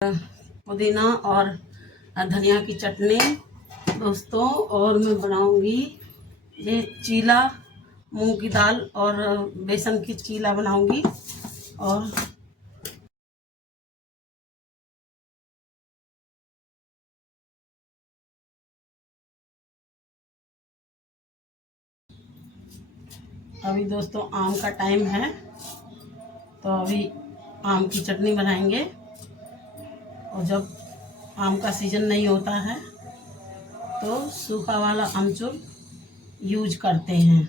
पुदीना और धनिया की चटनी दोस्तों। और मैं बनाऊंगी ये चीला, मूंग की दाल और बेसन की चीला बनाऊंगी। और अभी दोस्तों आम का टाइम है, तो अभी आम की चटनी बनाएंगे। और जब आम का सीज़न नहीं होता है तो सूखा वाला आमचूर यूज करते हैं।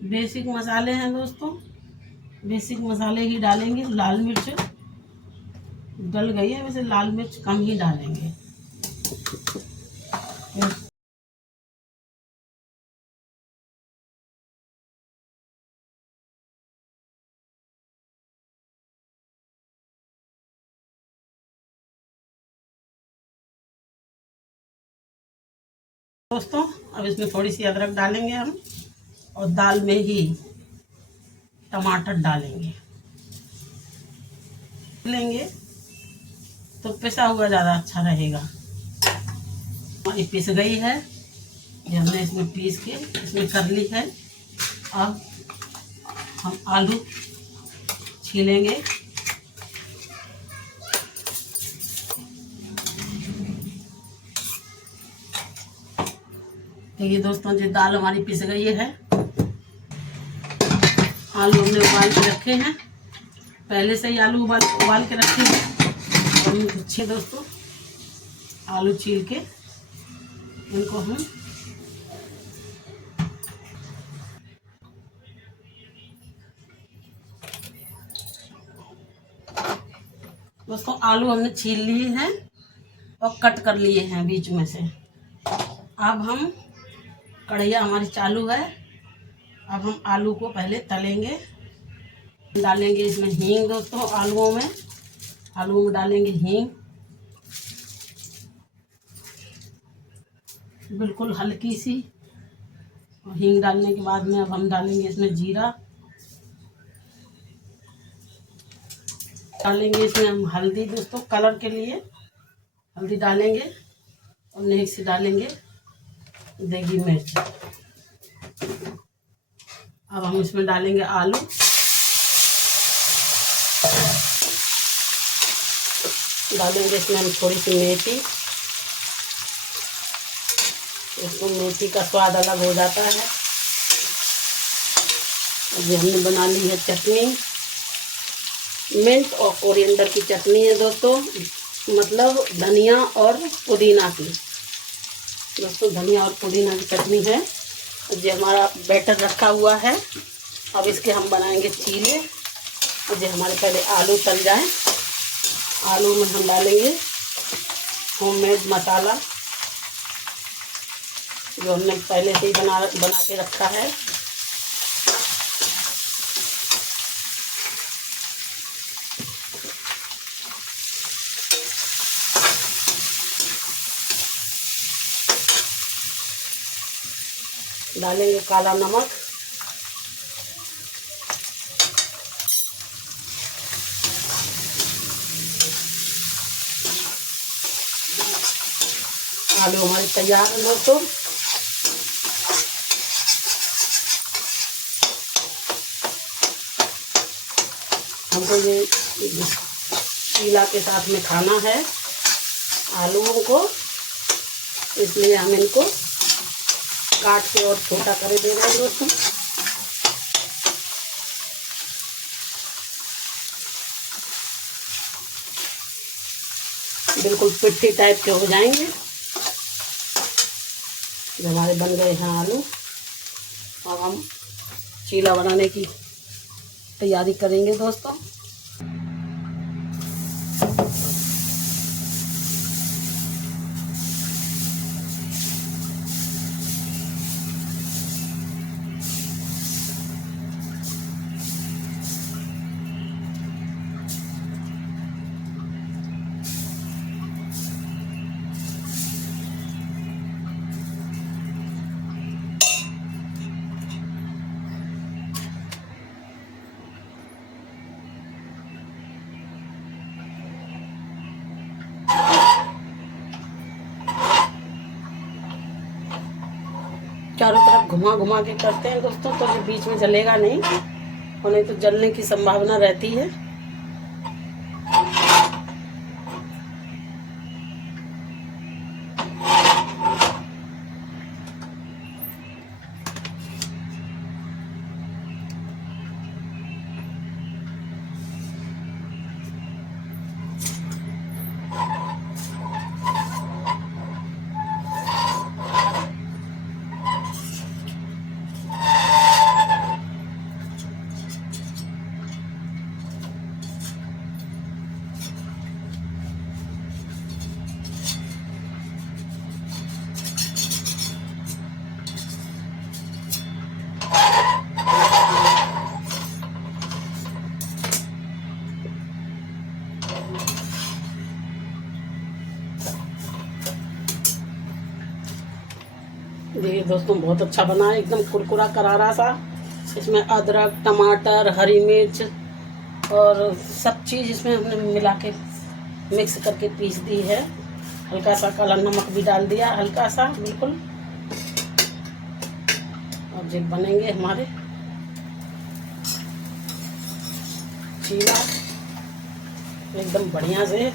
बेसिक मसाले हैं दोस्तों, बेसिक मसाले ही डालेंगे। लाल मिर्च गल गई है, वैसे लाल मिर्च कम ही डालेंगे। दोस्तों अब इसमें थोड़ी सी अदरक डालेंगे हम, और दाल में ही टमाटर डालेंगे लेंगे तो पिसा हुआ ज़्यादा अच्छा रहेगा। हमारी पिस गई है, ये हमने इसमें पीस के इसमें कर ली है। अब हम आलू छीलेंगे। देखिए दोस्तों, जो दाल हमारी पिस गई है, आलू हमने उबाल के रखे हैं, पहले से ही आलू उबाल के रखे हैं। और अच्छे दोस्तों आलू छील के इनको हम दोस्तों आलू हमने छील लिए हैं और कट कर लिए हैं बीच में से। अब हम कढ़ैया हमारी चालू है। अब हम आलू को पहले तलेंगे। डालेंगे इसमें हींग दोस्तों, आलूओं में डालेंगे हींग, बिल्कुल हल्की सी। और हींग डालने के बाद में अब हम डालेंगे इसमें जीरा, डालेंगे इसमें हम हल्दी दोस्तों, कलर के लिए हल्दी डालेंगे। और नेक्स्ट डालेंगे देगी मिर्च। अब हम इसमें डालेंगे आलू, डालेंगे इसमें हम थोड़ी सी मेथी। इसको मेथी का स्वाद अलग हो जाता है। अभी हमने बना ली है चटनी, मिंट और कोरिएंडर की चटनी है दोस्तों, मतलब धनिया और पुदीना की। दोस्तों धनिया और पुदीना की चटनी है। जो हमारा बैटर रखा हुआ है, अब इसके हम बनाएंगे चीले। और जो हमारे पहले आलू तल जाए, आलू में हम डालेंगे होममेड मसाला जो हमने पहले से ही बना के रखा है। डालेंगे काला नमक, आलू हमारे तैयार है दोस्तों। हमको ये चीला के साथ में खाना है आलूओं को, इसलिए हम इनको काट के और छोटा कर दे रहे हैं दोस्तों। बिल्कुल पिट्ठी टाइप के हो जाएंगे। जो हमारे बन गए हैं आलू, अब हम चीला बनाने की तैयारी करेंगे दोस्तों। चारों तरफ घुमा घुमा के करते हैं दोस्तों, तो ये बीच में जलेगा नहीं, और नहीं तो जलने की संभावना रहती है। देखिए दोस्तों, बहुत अच्छा बना है, एकदम कुरकुरा करारा सा। इसमें अदरक, टमाटर, हरी मिर्च और सब चीज़ इसमें हमने मिला के मिक्स करके पीस दी है। हल्का सा काला नमक भी डाल दिया, हल्का सा बिल्कुल। अब जब बनेंगे हमारे चीला एकदम बढ़िया से।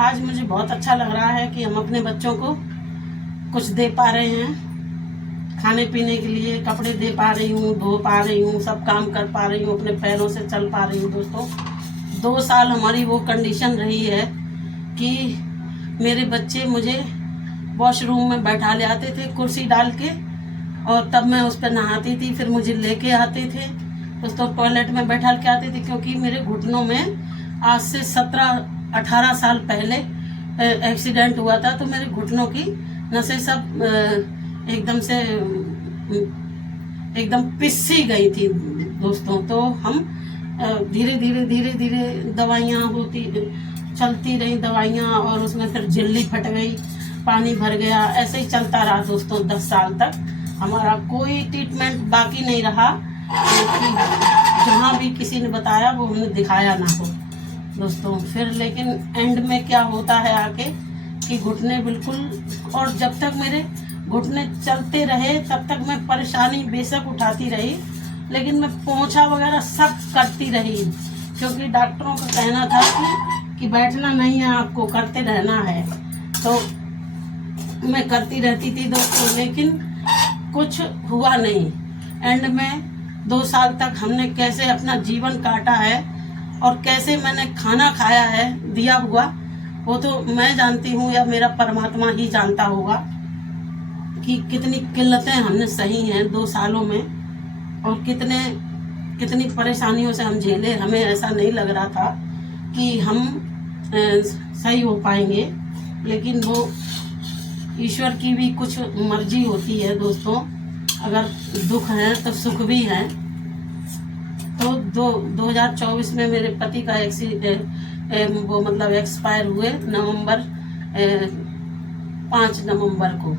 आज मुझे बहुत अच्छा लग रहा है कि हम अपने बच्चों को कुछ दे पा रहे हैं खाने पीने के लिए, कपड़े दे पा रही हूँ, धो पा रही हूँ, सब काम कर पा रही हूँ, अपने पैरों से चल पा रही हूँ। दोस्तों 2 साल हमारी वो कंडीशन रही है कि मेरे बच्चे मुझे वॉशरूम में बैठा ले आते थे कुर्सी डाल के, और तब मैं उस पर नहाती थी, फिर मुझे लेके आते थे दोस्तों, टॉयलेट में बैठा के आते थे, क्योंकि मेरे घुटनों में आज से 17-18 साल पहले एक्सीडेंट हुआ था। तो मेरे घुटनों की नसें सब एकदम पिसी गई थी दोस्तों। तो हम धीरे धीरे दवाइयाँ चलती रही दवाइयाँ, और उसमें फिर झिल्ली फट गई, पानी भर गया, ऐसे ही चलता रहा दोस्तों 10 साल तक। हमारा कोई ट्रीटमेंट बाकी नहीं रहा कि जहाँ भी किसी ने बताया वो हमने दिखाया ना हो दोस्तों। फिर लेकिन एंड में क्या होता है आके कि घुटने बिल्कुल, और जब तक मेरे घुटने चलते रहे तब तक मैं परेशानी बेशक उठाती रही, लेकिन मैं पोंछा वगैरह सब करती रही, क्योंकि डॉक्टरों का कहना था कि बैठना नहीं है आपको, करते रहना है। तो मैं करती रहती थी दोस्तों, लेकिन कुछ हुआ नहीं। एंड में 2 साल तक हमने कैसे अपना जीवन काटा है और कैसे मैंने खाना खाया है दिया हुआ, वो तो मैं जानती हूँ या मेरा परमात्मा ही जानता होगा कि कितनी किल्लतें हमने सही हैं 2 सालों में, और कितनी परेशानियों से हम झेले। हमें ऐसा नहीं लग रहा था कि हम सही हो पाएंगे, लेकिन वो ईश्वर की भी कुछ मर्जी होती है दोस्तों। अगर दुख है तो सुख भी है। तो 2024 में मेरे पति का वो मतलब एक्सपायर हुए 5 नवंबर को।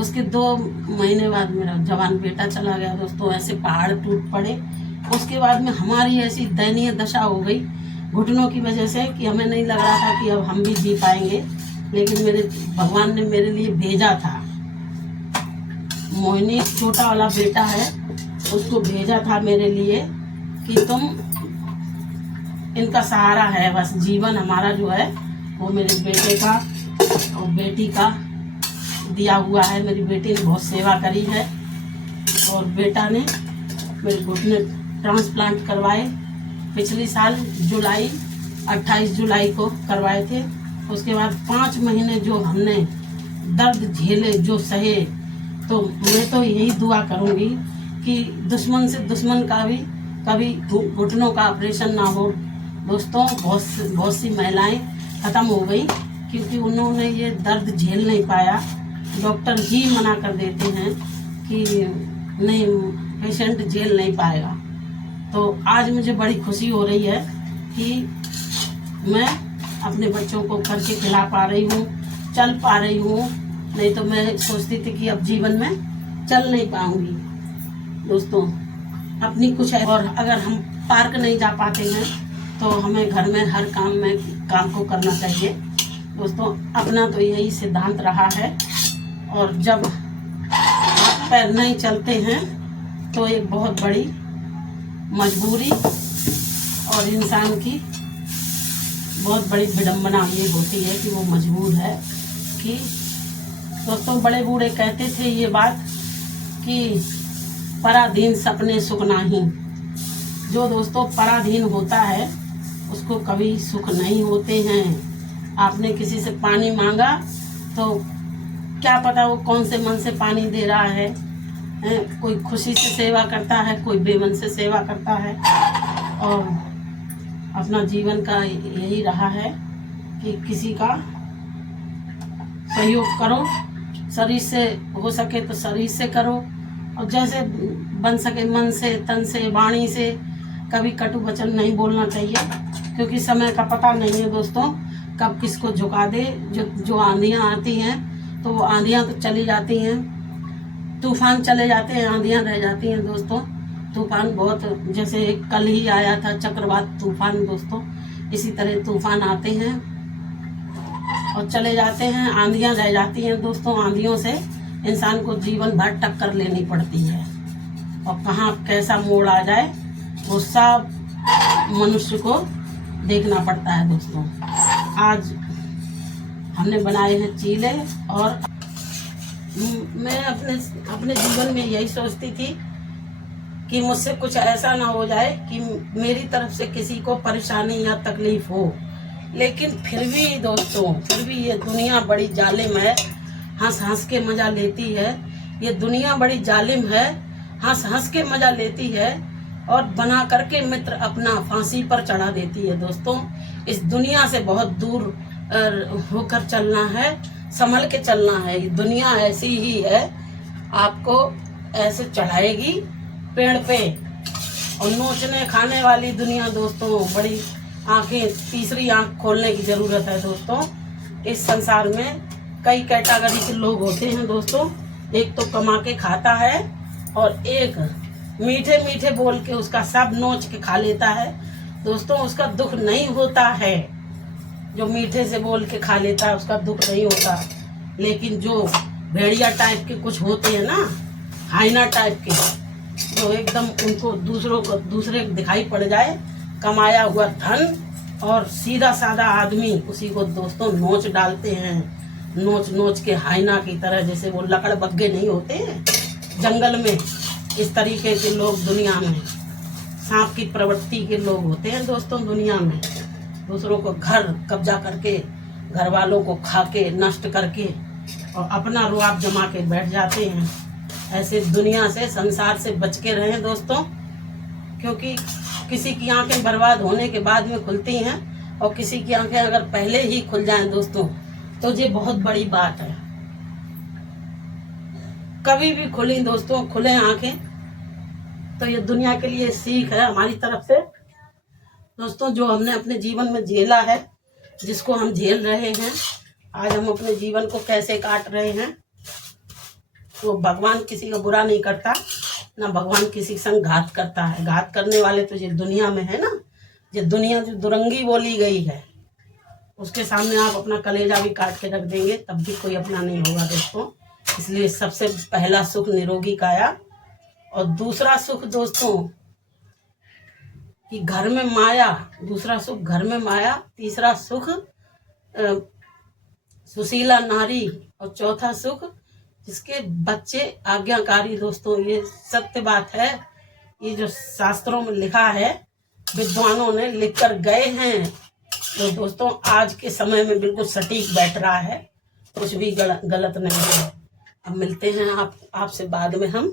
उसके 2 महीने बाद मेरा जवान बेटा चला गया दोस्तों। ऐसे पहाड़ टूट पड़े। उसके बाद में हमारी ऐसी दयनीय दशा हो गई घुटनों की वजह से कि हमें नहीं लग रहा था कि अब हम भी जी पाएंगे, लेकिन मेरे भगवान ने मेरे लिए भेजा था। मोहिनी छोटा वाला बेटा है, उसको भेजा था मेरे लिए कि तुम इनका सहारा है। बस जीवन हमारा जो है वो मेरे बेटे का और बेटी का दिया हुआ है। मेरी बेटी ने बहुत सेवा करी है, और बेटा ने मेरे घुटने ट्रांसप्लांट करवाए पिछली साल 28 जुलाई को करवाए थे। उसके बाद 5 महीने जो हमने दर्द झेले, जो सहे, तो मैं तो यही दुआ करूँगी कि दुश्मन से दुश्मन का भी कभी घुटनों का ऑपरेशन ना हो दोस्तों। बहुत सी महिलाएं ख़त्म हो गई क्योंकि उन्होंने ये दर्द झेल नहीं पाया। डॉक्टर ही मना कर देते हैं कि नहीं, पेशेंट झेल नहीं पाएगा। तो आज मुझे बड़ी खुशी हो रही है कि मैं अपने बच्चों को करके खिला पा रही हूँ, चल पा रही हूँ। नहीं तो मैं सोचती थी कि अब जीवन में चल नहीं पाऊँगी दोस्तों। अपनी कुछ है, और अगर हम पार्क नहीं जा पाते हैं तो हमें घर में हर काम को करना चाहिए दोस्तों अपना तो यही सिद्धांत रहा है। और जब हाथ पैर नहीं चलते हैं तो एक बहुत बड़ी मजबूरी और इंसान की बहुत बड़ी विडंबना ये होती है कि वो मजबूर है। कि दोस्तों बड़े बूढ़े कहते थे ये बात कि पराधीन सपने सुख नाही। जो दोस्तों पराधीन होता है उसको कभी सुख नहीं होते हैं। आपने किसी से पानी मांगा तो क्या पता वो कौन से मन से पानी दे रहा है। कोई खुशी से सेवा करता है, कोई बेमन से सेवा करता है। और अपना जीवन का यही रहा है कि किसी का सहयोग करो, शरीर से हो सके तो शरीर से करो, और जैसे बन सके मन से, तन से, वाणी से। कभी कटु वचन नहीं बोलना चाहिए, क्योंकि समय का पता नहीं है दोस्तों कब किसको झुका दे। जो आंधियाँ आती हैं तो वो आंधियाँ तो चली जाती हैं, तूफान चले जाते हैं, आंधियाँ रह जाती हैं दोस्तों। तूफान बहुत, जैसे कल ही आया था चक्रवात तूफान दोस्तों, इसी तरह तूफान आते हैं और चले जाते हैं, आंधियाँ रह जाती हैं दोस्तों। आंधियों से इंसान को जीवन भर टक्कर लेनी पड़ती है, और कहाँ कैसा मोड़ आ जाए वो सब मनुष्य को देखना पड़ता है दोस्तों। आज हमने बनाए हैं चीले, और मैं अपने जीवन में यही सोचती थी कि मुझसे कुछ ऐसा ना हो जाए कि मेरी तरफ से किसी को परेशानी या तकलीफ हो। लेकिन फिर भी दोस्तों, फिर भी ये दुनिया बड़ी जालिम है, हंस हंस के मज़ा लेती है। ये दुनिया बड़ी जालिम है, हंस हंस के मज़ा लेती है, और बना करके मित्र अपना फांसी पर चढ़ा देती है दोस्तों। इस दुनिया से बहुत दूर होकर चलना है, संभल के चलना है। ये दुनिया ऐसी ही है, आपको ऐसे चढ़ाएगी पेड़ पे। और नोचने खाने वाली दुनिया दोस्तों, बड़ी आंखें, तीसरी आंख खोलने की ज़रूरत है दोस्तों। इस संसार में कई कैटेगरी के लोग होते हैं दोस्तों। एक तो कमा के खाता है, और एक मीठे मीठे बोल के उसका सब नोच के खा लेता है दोस्तों। उसका दुख नहीं होता है, जो मीठे से बोल के खा लेता है उसका दुख नहीं होता। लेकिन जो भेड़िया टाइप के कुछ होते हैं ना, हाइना टाइप के, जो एकदम उनको दूसरे दिखाई पड़ जाए कमाया हुआ धन, और सीधा साधा आदमी उसी को दोस्तों नोच डालते हैं, नोच नोच के हाइना की तरह। जैसे वो लकड़ बग्गे नहीं होते हैं जंगल में, इस तरीके के लोग दुनिया में, सांप की प्रवृत्ति के लोग होते हैं दोस्तों दुनिया में। दूसरों को घर कब्जा करके, घर वालों को खा के, नष्ट करके, और अपना रुआब जमा के बैठ जाते हैं। ऐसे दुनिया से, संसार से बच के रहें दोस्तों, क्योंकि किसी की आंखें बर्बाद होने के बाद में खुलती हैं, और किसी की आंखें अगर पहले ही खुल जाएं दोस्तों तो ये बहुत बड़ी बात है। कभी भी खुली दोस्तों, खुले आंखें, तो ये दुनिया के लिए सीख है हमारी तरफ से दोस्तों। जो हमने अपने जीवन में झेला है, जिसको हम झेल रहे हैं, आज हम अपने जीवन को कैसे काट रहे हैं, तो भगवान किसी का बुरा नहीं करता, ना भगवान किसी संग घात करता है। घात करने वाले तो ये दुनिया में है ना, ये दुनिया जो दुरंगी बोली गई है, उसके सामने आप अपना कलेजा भी काट के रख देंगे तब भी कोई अपना नहीं होगा दोस्तों। इसलिए सबसे पहला सुख निरोगी काया, और दूसरा सुख दोस्तों कि घर में माया, दूसरा सुख घर में माया, तीसरा सुख सुशीला नारी, और चौथा सुख जिसके बच्चे आज्ञाकारी दोस्तों। ये सत्य बात है, ये जो शास्त्रों में लिखा है, विद्वानों ने लिख कर गए हैं, तो दोस्तों आज के समय में बिल्कुल सटीक बैठ रहा है, कुछ भी गलत नहीं है। अब मिलते हैं आपसे बाद में हम।